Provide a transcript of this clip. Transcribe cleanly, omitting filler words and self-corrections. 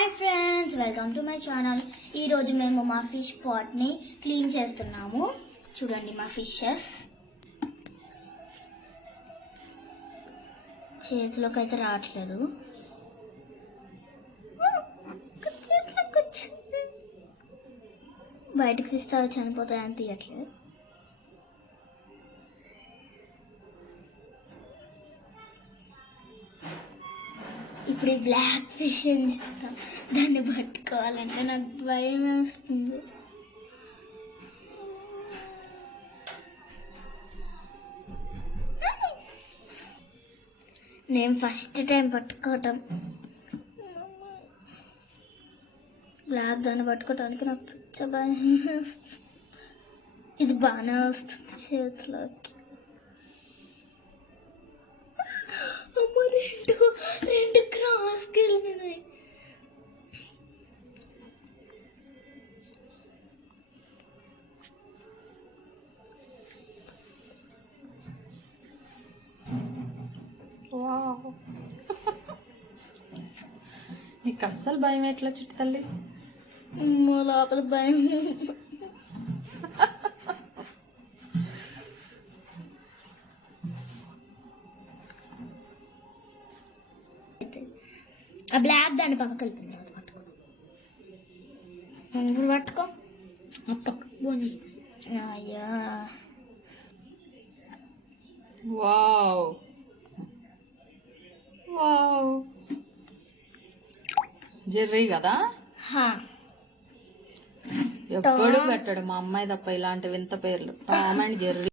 Hi friends, welcome to my channel. ఈరోజు మేము మా ఫిష్ పాట్ని క్లీన్ చేస్తున్నాము. చూడండి మా ఫిషెస్. చేతిలోకి అయితే రావట్లేదు. బయటకు తీస్తే అవి చనిపోతాయని తీయట్లేదు. ఇప్పుడు ఈ బ్లాక్ ఫిష్ ఏం చేస్తాం, దాన్ని పట్టుకోవాలంటే నాకు భయం వేస్తుంది. నేను ఫస్ట్ టైం పట్టుకోవటం బ్లాక్, దాన్ని పట్టుకోవటానికి నాకు పిచ్చ భయం. ఇది బాగానే వస్తుంది చేతిలోకి. అమ్మో, రెండు క్రాస్కి వెళ్ళినాయి. నీకు అస్సలు భయం ఎట్లా చిట్టి తల్లి? లోపల భయం. ఆ బ్లాక్ దాన్ని పక్కకి వెళ్ళిపోయింది. పట్టుకో, ఇప్పుడు పట్టుకో. అయ్యా, వావ్ వావ్, జెర్రీ కదా? ఎప్పుడు పెట్టాడు మా అమ్మాయి తప్ప ఇలాంటి వింత పేర్లు. Tom and Jerry.